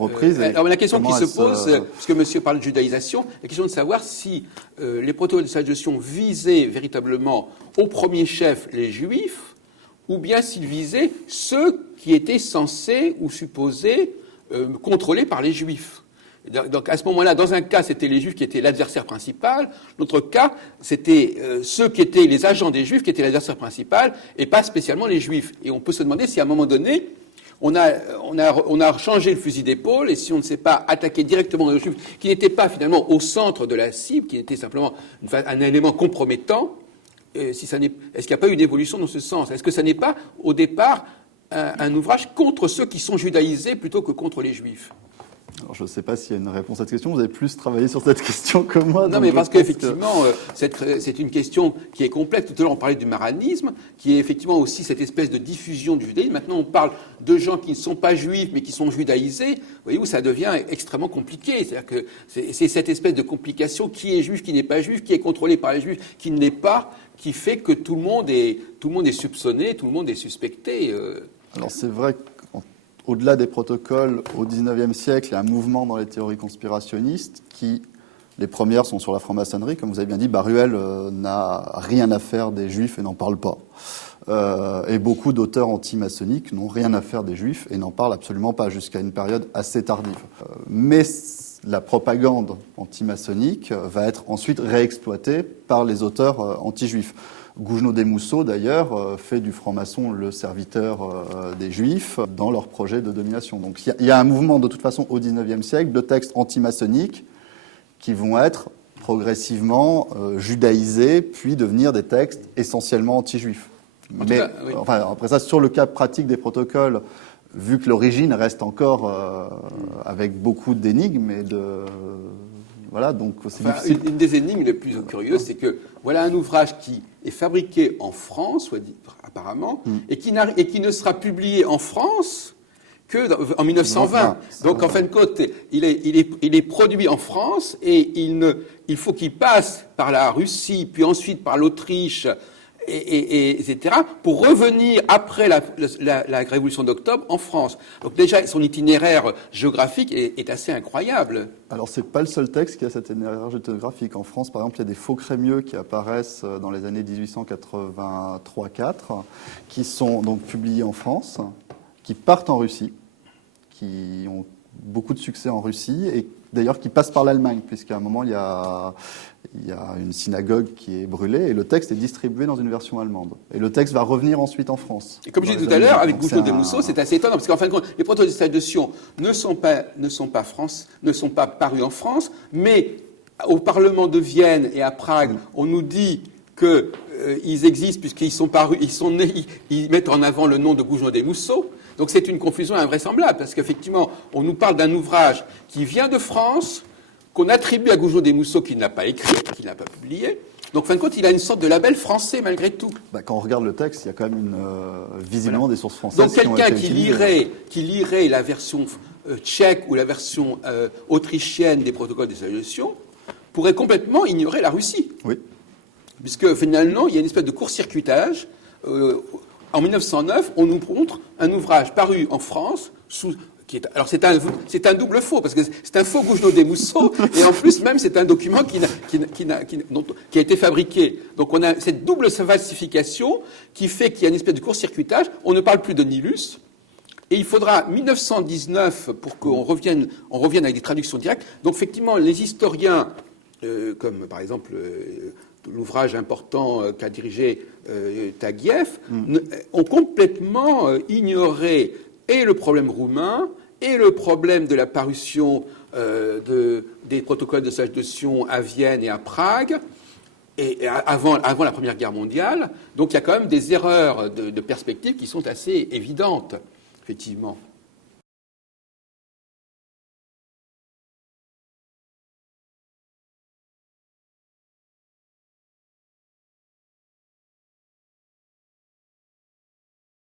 reprise. Alors la question qui se pose, puisque monsieur parle de judaïsation, la question de savoir si les protocoles de Sage de Sion visaient véritablement au premier chef les Juifs, ou bien s'ils visaient ceux qui étaient censés ou supposés contrôlés par les Juifs. Donc à ce moment-là, dans un cas, c'était les Juifs qui étaient l'adversaire principal. Dans l'autre cas, c'était ceux qui étaient les agents des Juifs qui étaient l'adversaire principal, et pas spécialement les Juifs. Et on peut se demander si à un moment donné, on a changé le fusil d'épaule, et si on ne s'est pas attaqué directement aux Juifs, qui n'étaient pas finalement au centre de la cible, qui était simplement un élément compromettant, est-ce qu'il n'y a pas eu d'évolution dans ce sens? Est-ce que ça n'est pas, au départ, un ouvrage contre ceux qui sont judaïsés plutôt que contre les Juifs? Alors, je ne sais pas s'il y a une réponse à cette question. Vous avez plus travaillé sur cette question que moi. Non, mais parce qu'effectivement, c'est une question qui est complexe. Tout à l'heure, on parlait du maranisme, qui est effectivement aussi cette espèce de diffusion du judaïsme. Maintenant, on parle de gens qui ne sont pas juifs, mais qui sont judaïsés. Voyez-vous, ça devient extrêmement compliqué. C'est-à-dire que c'est cette espèce de complication, qui est juif, qui n'est pas juif, qui est contrôlé par les juifs, qui ne l'est pas, qui fait que tout le monde est soupçonné, tout le monde est suspecté. Alors, c'est vrai que au-delà des protocoles, au XIXe siècle, il y a un mouvement dans les théories conspirationnistes qui, les premières sont sur la franc-maçonnerie, comme vous avez bien dit, Baruel n'a rien à faire des Juifs et n'en parle pas. Et beaucoup d'auteurs anti-maçonniques n'ont rien à faire des Juifs et n'en parlent absolument pas, jusqu'à une période assez tardive. Mais la propagande anti-maçonnique va être ensuite réexploitée par les auteurs anti-juifs. Gougenot Desmousseaux, d'ailleurs, fait du franc-maçon le serviteur des Juifs dans leur projet de domination. Donc il y a un mouvement, de toute façon, au XIXe siècle, de textes anti-maçonniques qui vont être progressivement judaïsés, puis devenir des textes essentiellement anti-juifs. Mais oui. enfin, après ça, sur le cas pratique des protocoles, vu que l'origine reste encore avec beaucoup d'énigmes et de... Voilà, donc c'est difficile. Une des énigmes les plus curieuses, c'est que voilà un ouvrage qui est fabriqué en France, soit dit apparemment, et qui ne sera publié en France qu'en 1920. Donc en fin de compte, il est produit en France et il faut qu'il passe par la Russie, puis ensuite par l'Autriche, etc., pour revenir après la Révolution d'octobre en France. Donc déjà, son itinéraire géographique est assez incroyable. Alors, c'est pas le seul texte qui a cet itinéraire géographique. En France, par exemple, il y a des faux crémieux qui apparaissent dans les années 1883-4, qui sont donc publiés en France, qui partent en Russie, qui ont beaucoup de succès en Russie, et d'ailleurs qui passent par l'Allemagne, puisqu'à un moment, il y a une synagogue qui est brûlée et le texte est distribué dans une version allemande. Et le texte va revenir ensuite en France. Et comme je disais tout à l'heure, avec Gougenot Desmousseaux, c'est assez étonnant, parce qu'en fin de compte, les protocoles de Sage de Sion ne sont pas parus en France, mais au Parlement de Vienne et à Prague, on nous dit qu'ils existent puisqu'ils sont parus, ils mettent en avant le nom de Gougenot Desmousseaux. Donc c'est une confusion invraisemblable, parce qu'effectivement, on nous parle d'un ouvrage qui vient de France, qu'on attribue à Gougenot Desmousseaux, qui ne l'a pas écrit, qui ne l'a pas publié. Donc, en fin de compte, il a une sorte de label français, malgré tout. Quand on regarde le texte, il y a quand même visiblement des sources françaises. Donc, quelqu'un qui lirait la version tchèque ou la version autrichienne des protocoles de Sage de Sion pourrait complètement ignorer la Russie. Oui. Puisque, finalement, il y a une espèce de court-circuitage. En 1909, on nous montre un ouvrage paru en France alors c'est un double faux, parce que c'est un faux Gougenot Desmousseaux, et en plus même c'est un document qui a été fabriqué. Donc on a cette double falsification qui fait qu'il y a une espèce de court-circuitage. On ne parle plus de Nilus, et il faudra 1919 pour qu'on revienne avec des traductions directes. Donc effectivement, les historiens, comme par exemple l'ouvrage important qu'a dirigé Taguieff, ont complètement ignoré et le problème roumain, et le problème de la parution des protocoles de Sage de Sion à Vienne et à Prague, et avant la Première Guerre mondiale. Donc il y a quand même des erreurs de perspective qui sont assez évidentes, effectivement.